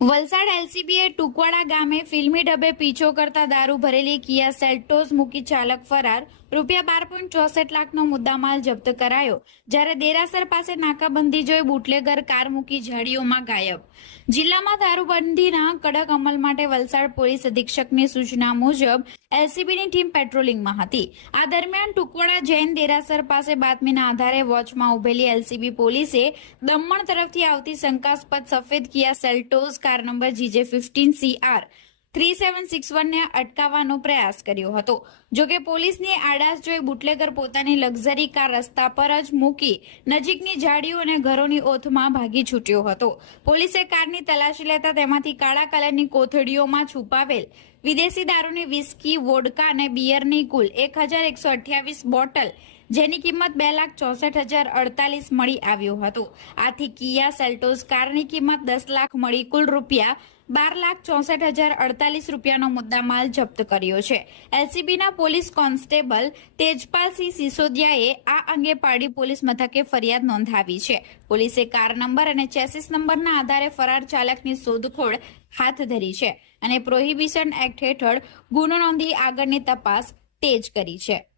વલસાડ એલસીબીએ ટુકવાડા ગામે ફિલ્મી ડબ્બે પીછો કરતા દારૂ ભરેલી કિયા સેલ્ટોસ મૂકી ચાલક ફરાર, ₹12.64 લાખનો મુદ્દામાલ જપ્ત કરાયો. જ્યારે દેરાસર પાસે નાકાબંધી જોઈ બુટલેગર કાર મૂકી ઝાડીઓમાં ગાયબ. જિલ્લામાં દારૂબંધીના કડક અમલ માટે વલસાડ પોલીસ અધિક્ષકની સૂચના મુજબ એલસીબીની ટીમ પેટ્રોલિંગમાં હતી. આ દરમિયાન ટુકવાડા જૈન દેરાસર પાસે બાતમીના આધારે વોચમાં ઉભેલી એલસીબી પોલીસે દમણ તરફથી આવતી શંકાસ્પદ સફેદ કિયા સેલ્ટોસ કાર નંબર GJ15CR 3761 ને અટકાવવાનો પ્રયાસ કર્યો હતો. જોકે પોલીસની આડાશ જોઈ બુટલેગર પોતાની લક્ઝરી કાર રસ્તા પર જ મૂકી નજીકની ઝાડીઓ અને ઘરોની ઓથમાં ભાગી છૂટ્યો હતો. પોલીસે કારની તલાશી લેતા તેમાંથી કાળા કલરની કોથળીઓમાં છુપાવેલ વિદેશી દારૂની વિસ્કી, વોડકા અને બિયરની કુલ 1128 બોટલ, જેની કિંમત ₹2,64,048 મળી આવ્યો હતો. આથી કિયા સેલ્ટોસ કારની કિંમત 10 લાખ મળી કુલ ₹12,64,048 નો મુદ્દામાલ જપ્ત કર્યો છે. એલસીબીના પોલીસ કોન્સ્ટેબલ તેજપાલસિંહ સિસોદિયાએ આ અંગે પારડી પોલીસ મથકે ફરિયાદ નોંધાવી છે. પોલીસે કાર નંબર અને ચેસિસ નંબરના આધારે ફરાર ચાલકની શોધખોળ હાથ ધરી છે અને પ્રોહિબિશન એક્ટ હેઠળ ગુનો નોંધી આગળની તપાસ તેજ કરી છે.